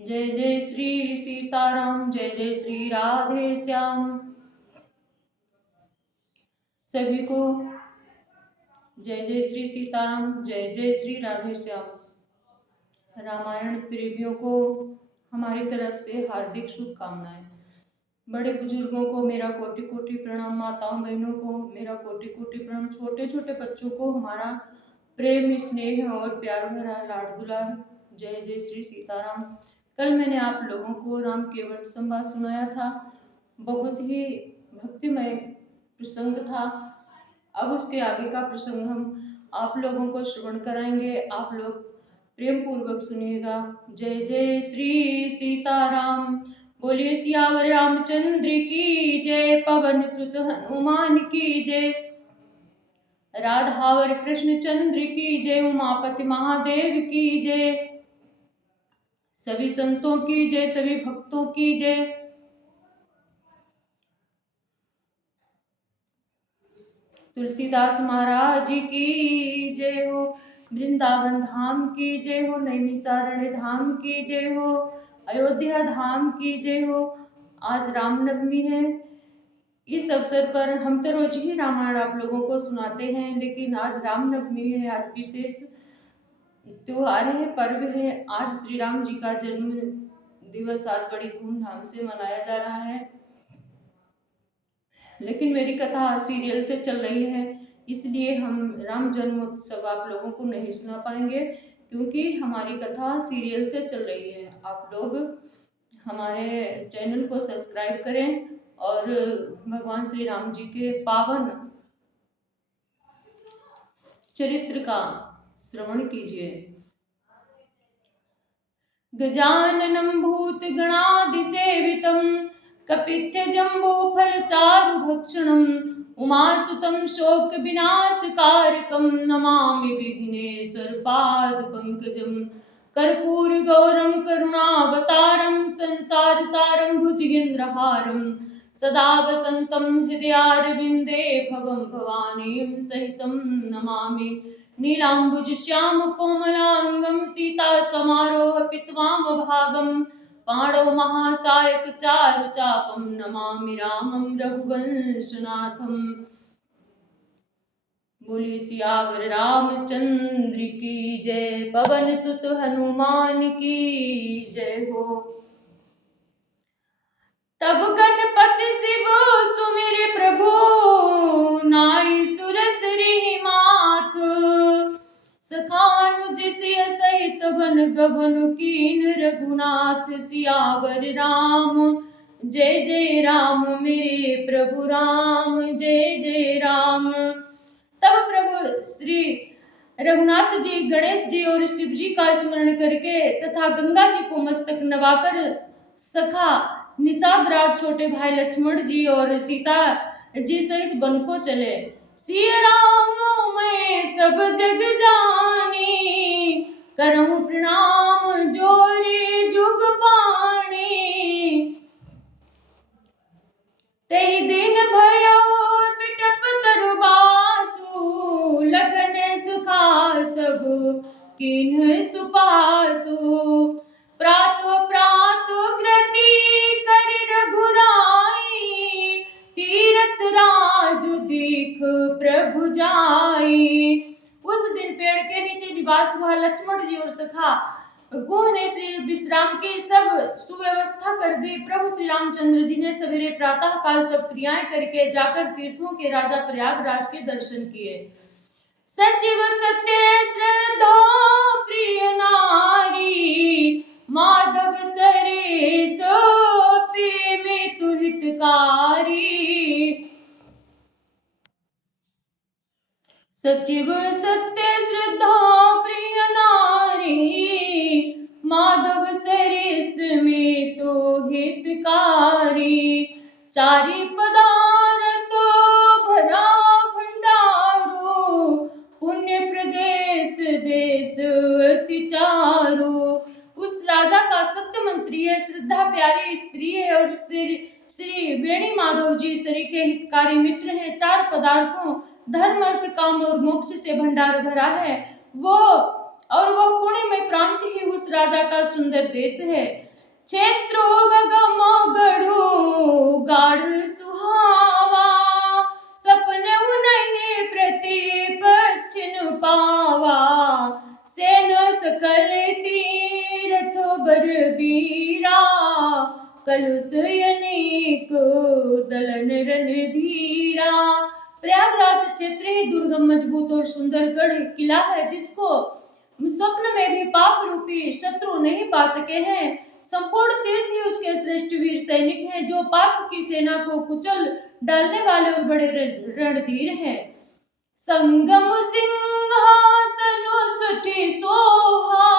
जय जय श्री सीताराम, जय जय श्री राधे श्याम। सभी को जय जय श्री सीताराम, जय जय श्री राधे श्याम। रामायण प्रेमियों को हमारी तरफ से हार्दिक शुभकामनाएं। बड़े बुजुर्गों को मेरा कोटि कोटि प्रणाम, माताओं बहनों को मेरा कोटि कोटि प्रणाम, छोटे छोटे बच्चों को हमारा प्रेम स्नेह और प्यार भरा लाड दुलार। जय जय श्री सीताराम। कल मैंने आप लोगों को राम केवट संवाद सुनाया था, बहुत ही भक्तिमय प्रसंग था। अब उसके आगे का प्रसंग हम आप लोगों को श्रवण कराएंगे, आप लोग प्रेम पूर्वक सुनिएगा। जय जय श्री सीताराम। बोलिए सियावर रामचंद्र की जय, पवन सुत हनुमान की जय, राधावर कृष्ण चंद्र की जय, उमापति महादेव की जय, सभी संतों की जय, सभी भक्तों की जय। तुलसीदास महाराज की जय हो, वृंदावन धाम की जय हो, नैमिषारण्य धाम की जय हो, अयोध्या धाम की जय हो। आज रामनवमी है। इस अवसर पर हम तो रोज ही रामायण आप लोगों को सुनाते हैं, लेकिन आज रामनवमी है, आज विशेष त्योहार है, पर्व है। आज श्री राम जी का जन्म दिवस आज बड़ी धूमधाम से मनाया जा रहा है। लेकिन मेरी कथा सीरियल से चल रही है, इसलिए हम राम जन्मोत्सव आप लोगों को नहीं सुना पाएंगे, क्योंकि हमारी कथा सीरियल से चल रही है। आप लोग हमारे चैनल को सब्सक्राइब करें और भगवान श्री राम जी के पावन चरित्र का श्रवण कीजिए। गजाननं भूतगणाधिसेवितं कपित्थजम्बूफलचारुभक्षणं उमासुतं शोकविनाशकारकं नमामि विघ्नेश्वरपादपङ्कजं कर्पूरगौरं करुणावतारं संसारसारं भुजगेन्द्रहारं सदा वसन्तं हृदयारविन्दे भवं भवानीं सहितं नमामि नीलाम्बुजश्याम कोमलांगं सीता समारोह पित्वामभागं पाणौ महासायक चारुचापं नमामि रामं रघुवंशनाथं। बोलिए सियावर रामचंद्र की जय, पवन सुत हनुमान की जय हो। तब गणपति शिव सुमिर प्रभु, नाई सुरस रि माथ, सखानुज सिय सहित बन गबन कीन रघुनाथ। सियावर राम जय जय राम, मेरे प्रभु राम जय जय राम। तब प्रभु श्री रघुनाथ जी गणेश जी और शिव जी का स्मरण करके तथा गंगा जी को मस्तक नवाकर सखा निषाद राज छोटे भाई लक्ष्मण जी और सीता जी सहित वन को चले। सिया राम मैं सब जग जानी, करहूं प्रणाम जोरे जुग पानी। तही दिन भयो बिटप तरु बासु, लखन सुखा सब किन्ह सुपासु। प्रातो प्रातो कृति कर रघुराई, तीरथ राजु दीख प्रभु जाई। उस दिन पेड़ के नीचे निवास हुआ लक्ष्मण जी और सखा गुह ने श्री विश्राम की सब सुव्यवस्था कर दी। प्रभु श्री रामचंद्र जी ने सवेरे प्रातः काल सब क्रियाएं करके जाकर तीर्थों के राजा प्रयागराज के दर्शन किए। सचिव सत्य श्रद्धा प्रिय नारी, माधव सरेस में तु हितकारी। सचिव सत्य श्रद्धा प्रिय नारी, माधव सरेस में तो हितकारी। चारि पदार्थ भरा भंडारो, पुण्य प्रदेश देश अति चारो। उस राजा का सत्य मंत्री है, श्रद्धा प्यारी स्त्री है और श्री वेणी माधव जी शरीर के हितकारी मित्र हैं। चार पदार्थों धर्म अर्थ काम और मोक्ष से भंडार भरा है वो पुण्य में प्रांत ही उस राजा का सुंदर देश है। क्षेत्रो गगम गढ़ू गाढ़ सुहावा, सपनऊ नहीं प्रतिपच्छिन पावा, सेन सकल तीरथ बरबीरा, कलुष अनेक दलन रणधीरा। प्रयागराज क्षेत्र ही दुर्गम, मजबूत और सुंदर गढ़ किला है, जिसको स्वप्न में भी पाप रूपी शत्रु नहीं पा सके हैं। संपूर्ण तीर्थ ही उसके श्रेष्ठ वीर सैनिक हैं, जो पाप की सेना को कुचल डालने वाले और बड़े रणधीर हैं। संगम सिंहासन सुठी सोहा,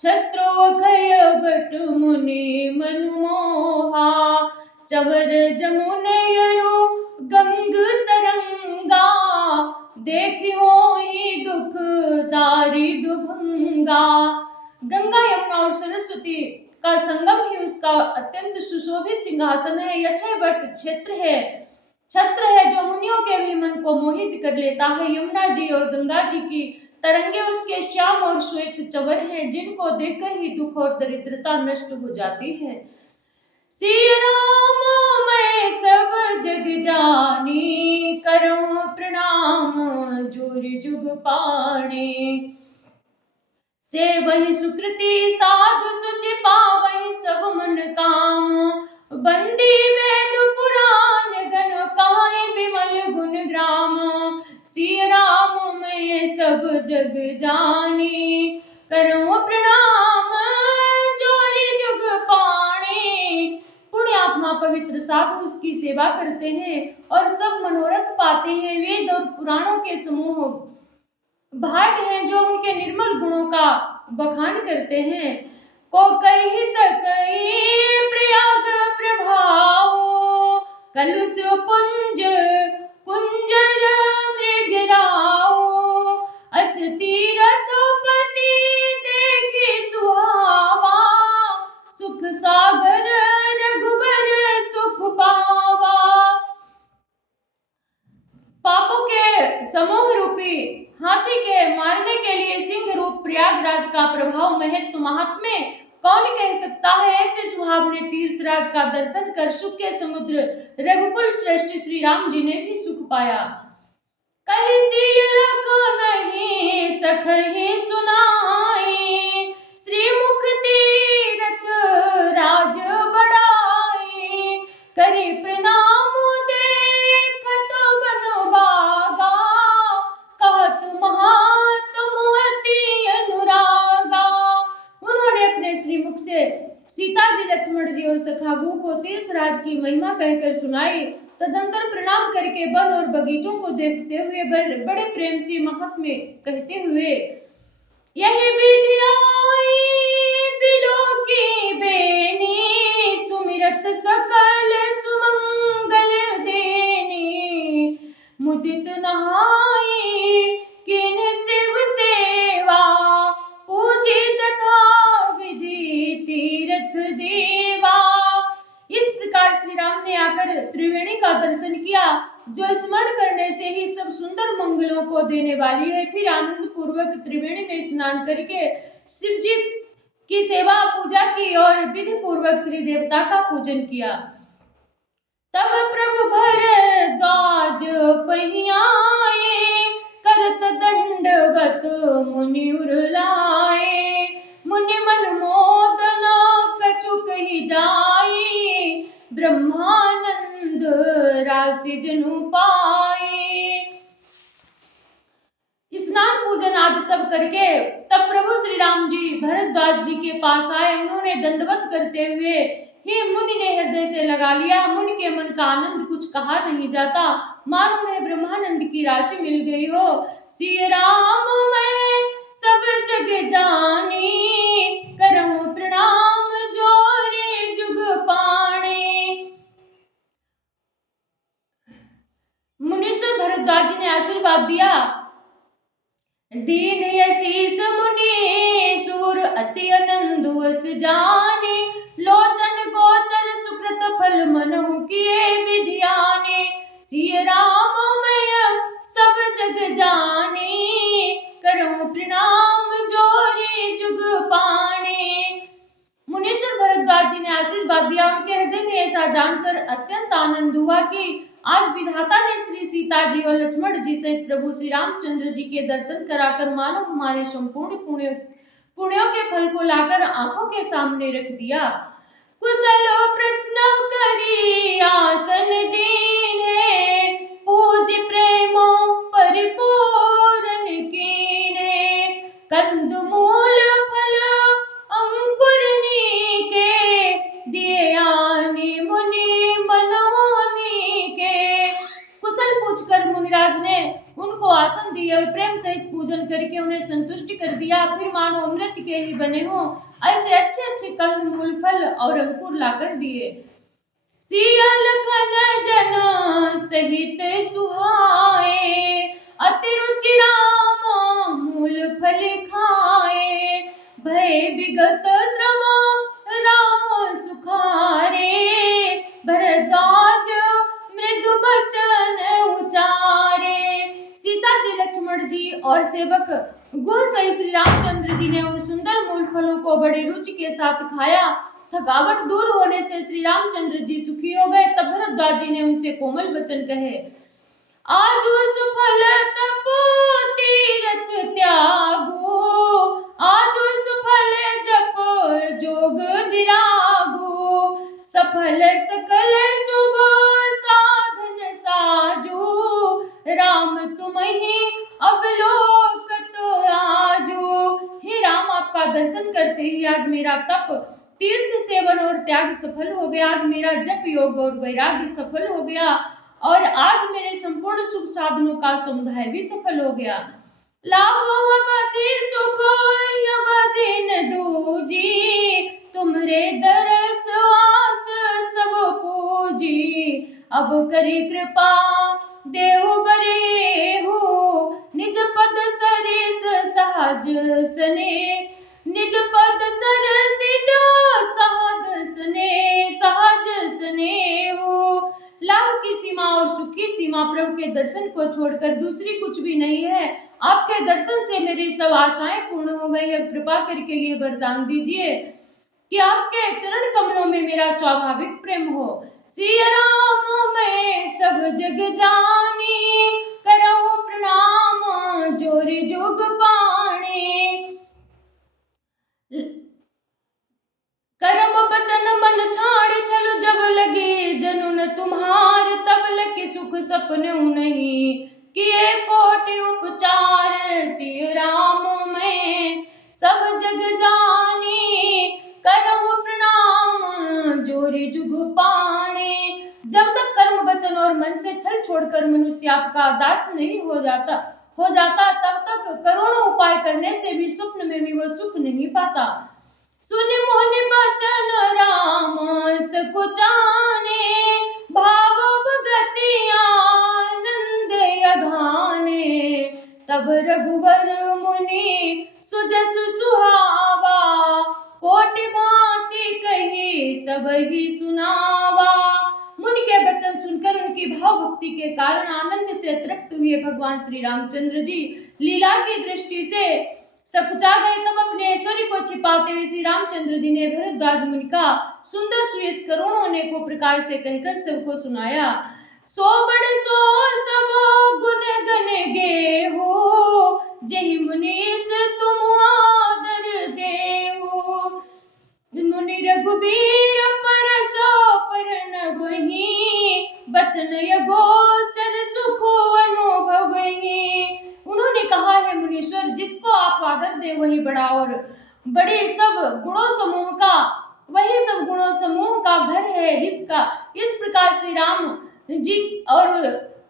छत्रो खय बट मुनि मनमोहा, चवर जमुनयरु गंग तरंगा, देखी होई दुख दारी दुभंगा। गंगा, यमुना और सरस्वती का संगम ही उसका अत्यंत सुशोभित सिंहासन है। यह 6 वट क्षेत्र है, छत्र है, जो मुनियों के भी मन को मोहित कर लेता है। यमुना जी और गंगा जी की तरंगे उसके श्याम और श्वेत चवर हैं, जिनको देखकर ही दुख और दरिद्रता नष्ट हो जाती है। श्री राम मैं सब जग जानी, करूं प्रणाम जोर जुग पाणी, से वही सुकृति साधु सुचि पावहि सब मन काम, बंदी वेद पुराण गण काहि विमल गुण ग्राम, श्री राम मैं सब जग जानी, करूं प्रणाम जोरि जुग पाणी। पुण्यात्मा पवित्र साधु उसकी सेवा करते हैं और सब मनोरथ पाते हैं। वेद और पुराणों के समूह भाट हैं, जो उनके निर्मल गुणों का बखान करते हैं। को कहि सकई प्रयाग प्रभाव, कलुष पुंज कुंजर मृगराव, अस तीरथ पति देखि सुहावा, सुख सागर रघुबर सुख पावा। पापों के समूह रूपी हाथी के मारने के लिए सिंह रूप प्रयागराज का प्रभाव महत्व महात्म्य कौन कह सकता है। ऐसे सुहावने तीर्थराज का दर्शन कर सुख के समुद्र रघुकुल श्रेष्ठ श्री राम जी ने भी सुख पाया। कलिसीलक नहीं सखहि सुनाई, श्रीमुख तीरथ राज बढ़ाई, करि प्रणाम देखत बन बागा, कहत महात्म अति अनुरागा। उन्होंने अपने श्रीमुख से सीता जी, लक्ष्मण जी और सखागु को तीर्थराज की महिमा कहकर सुनाई। तदंतर प्रणाम करके वन और बगीचों को देखते हुए बड़े प्रेम से महात्म्य कहते हुए, यही विधि आई दिलों की बेनी, सुमिरत सकल सुमंगल देनी, मुदित नहाई किन शिव सेवा, पूजी जथा विधि तीर्थ देवा। इस प्रकार श्री राम ने आकर त्रिवेणी का दर्शन किया, जो स्मरण करने से ही सब सुंदर मंगलों को देने वाली है। फिर आनंद पूर्वक त्रिवेणी में स्नान करके शिव जी की सेवा पूजा की और विधि पूर्वक श्री देवता का पूजन किया। तब प्रभु भरद्वाज पहियाए, करत दंडवत मुनि उरलाए, मुनि मन मोदन कछु कहि जाई, ब्रह्मानंद राशि जनु पाए। स्नान पूजन आदि सब करके तब प्रभु श्री राम जी भरद्वाज जी के पास आए। उन्होंने दंडवत करते हुए ही मुनि ने हृदय से लगा लिया। मुनि के मन का आनंद कुछ कहा नहीं जाता, मानो उन्हें ब्रह्मानंद की राशि मिल गई हो। श्री राम मैं सब जग जानी, करऊं प्रणाम जोरे जुग पाणी। मुनीश्वर भरद्वाज जी ने आशीर्वाद दिया। दीन यशीष मुनि सूर अति आनंद अस जाने, लोचन गोचर सुकृत फल मनहु किए विधियाने। श्री राम मैं सब जग जाने, करऊं प्रणाम जोरे आशीर्वाद दिया। उनके हृदय में ऐसा जानकर अत्यंत आनंद हुआ कि आज विधाता ने श्री सीता जी और लक्ष्मण जी सहित प्रभु श्री रामचंद्र जी के दर्शन कराकर मानो हमारे संपूर्ण पुण्यों के फल को लाकर आंखों के सामने रख दिया। कुशल प्रश्न करी आसन दीने, पूज प्रेमो परिपूर्ण कीने, कंद मूल फल अंकुर नीके, दिए आने मुनि मनोमी के। कुशल पूछकर मुनिराज ने उनको आसन दिए और प्रेम सहित पूजन करके उन्हें संतुष्ट कर दिया। फिर मानो अमृत के ही बने हो ऐसे अच्छे अच्छे कंद मूल फल और अंकुर लाकर दिए। सिया लखन जन सहित सुहाए, अति रुचि राम मूल फल खाए, भय विगत श्रम राम सुखारे, भरद्वाज मृदु बचन उचारे। सीता जी, लक्ष्मण जी और सेवक गुण सही श्री रामचंद्र जी ने उन सुंदर मूल फलों को बड़ी रुचि के साथ खाया। थकावट दूर होने से श्री रामचंद्र जी सुखी हो गए। तब भरद्वाज जी ने उनसे कोमल वचन कहे, आज उस फल तप तीर्थ त्यागो, आज उस फल जप जोग विरागो, सफल सकल शुभ साधन साजो, राम तुम्हि अवलोकत आजो। हे राम, आपका दर्शन करते ही आज मेरा तप, तीर्थ सेवन और त्याग सफल हो गया। आज मेरा जप योग और वैराग्य सफल हो गया और आज मेरे संपूर्ण सुख साधनों का समुदाय भी सफल हो गया। लाभो अवधि सुख अवधि न दूजी, तुम्हारे दरस आस सब पूजी, अब करी कृपा देहु बरे हो, निज पद सरिस सहज सने, निज पद सरसिज सहज सने हो। लाभ की सीमा और सुख की सीमा प्रभु के दर्शन को छोड़कर दूसरी कुछ भी नहीं है। आपके दर्शन से मेरी सब आशाएं पूर्ण हो गई। अब कृपा करके ये वरदान दीजिए कि आपके चरण कमलों में मेरा स्वाभाविक प्रेम हो। श्री राम मैं सब जग जानी, करऊं प्रणाम जोर जुग पाणी, कर्म बचन मन छाड़ छल जब लगे जनुन तुम्हार, तब लगे सुख सपने नहीं किए कोटि उपचार। श्री राम मैं सब जग जानी, करऊं प्रणाम जोरी जुग पाणी। जब तक कर्म वचन और मन से छल छोड़कर मनुष्य आपका दास नहीं हो जाता तब तक करोड़ों उपाय करने से भी स्वप्न में भी वो सुख नहीं पाता। सुन मुनि बचन राम सकुचाने, भाव भगति आनंद अघाने, तब रघुवर मुनि सुजसु सुहावा, कोटि भांति कही सब ही सुनावा। मुनि के वचन सुनकर उनकी भाव भक्ति के कारण आनंद से तृप्त हुए भगवान श्री रामचंद्र जी लीला की दृष्टि से सकुचा गए। तब अपने ऐश्वर्य को छिपाते हुए श्री रामचंद्र जी ने भरद्वाज मुनि का सुंदर सुयश करोड़ों अनेकों प्रकार से कहकर सबको सुनाया। सो बड़े सो सब गुण गन गे हो, जहि मुनीस तुम आदर दे हो, मुनि रघुबीर परसो पर नभहि, बचन यगोचर सुख अनुभवहि। उन्होंने कहा है मुनीश्वर, जिसको आप आदर दे वही बड़ा और बड़े सब गुणों समूह का वही सब गुणों समूह का घर है। इस प्रकार से राम जी और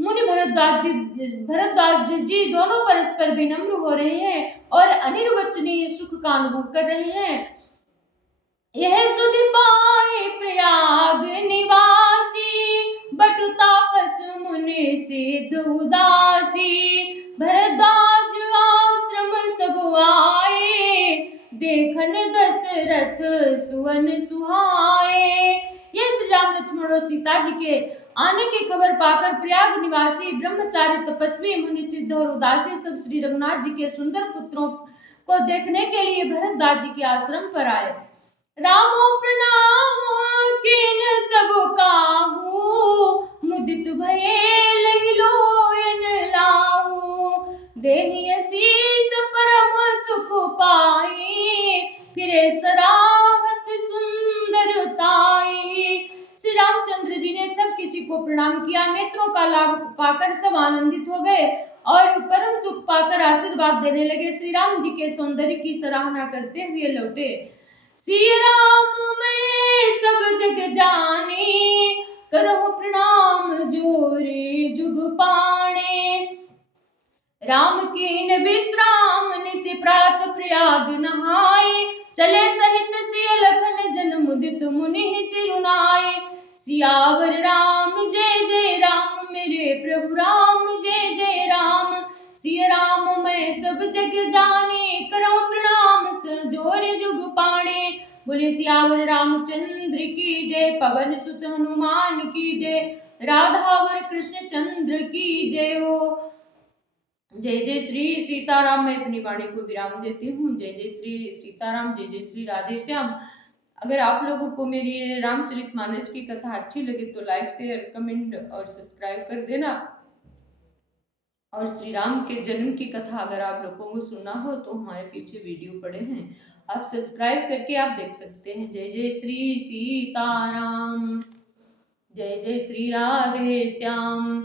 मुनि भरद्वाज जी दोनों परस्पर विनम्र हो रहे हैं और अनिर्वचनीय सुख का अनुभव कर रहे हैं। यह सुधि पाए प्रयाग निवासी, बटु तापस मुनि सिद्ध उदासी, भरद्वाज आश्रम सब आए, देखन दशरथ सुवन सुहाए। ये श्री राम लक्ष्मण और सीता जी के आने की खबर पाकर प्रयाग निवासी ब्रह्मचारी तपस्वी मुनि सिद्ध और उदासी सब श्री रघुनाथ जी के सुंदर पुत्रों को देखने के लिए भरद्वाज जी के आश्रम पर आए। रामो प्रणाम किन सब काहू, मुदित भये लहि लोयन लाहू। देहि असीस परम सुख पाई, फिरे सराहत सुंदरताई। श्री रामचंद्र जी ने सब किसी को प्रणाम किया, नेत्रों का लाभ पाकर सब आनंदित हो गए और परम सुख पाकर आशीर्वाद देने लगे। श्री राम जी के सौंदर्य की सराहना करते हुए लौटे। सिया राम मैं सब जग जाने, करहु प्रणाम जोरे जुग पाणे। राम कीन विश्राम निसि प्रात प्रयाग नहाए, चले सहित सिय लखन जन मुदित मुनि सिरुनाए। सियावर राम जय जय राम, मेरे प्रभु राम जय जय राम। सिया राम मैं सब जग जाने, करो प्रणाम जोर जुग पाणे। बोले सियावर रामचंद्र की जय, पवन सुत हनुमान की जय, राधावर कृष्ण चंद्र की जय हो। जय जय श्री सीताराम। मैं अपनी वाणी को विराम देती हूँ। जय जय श्री सीताराम, जय जय श्री राधे श्याम। अगर आप लोगों को मेरी रामचरितमानस की कथा अच्छी लगे तो लाइक शेयर कमेंट और सब्सक्राइब कर देना। और श्री राम के जन्म की कथा अगर आप लोगों को सुनना हो तो हमारे पीछे वीडियो पड़े हैं, आप सब्सक्राइब करके आप देख सकते हैं। जय जय श्री सीताराम, जय जय श्री राधे श्याम।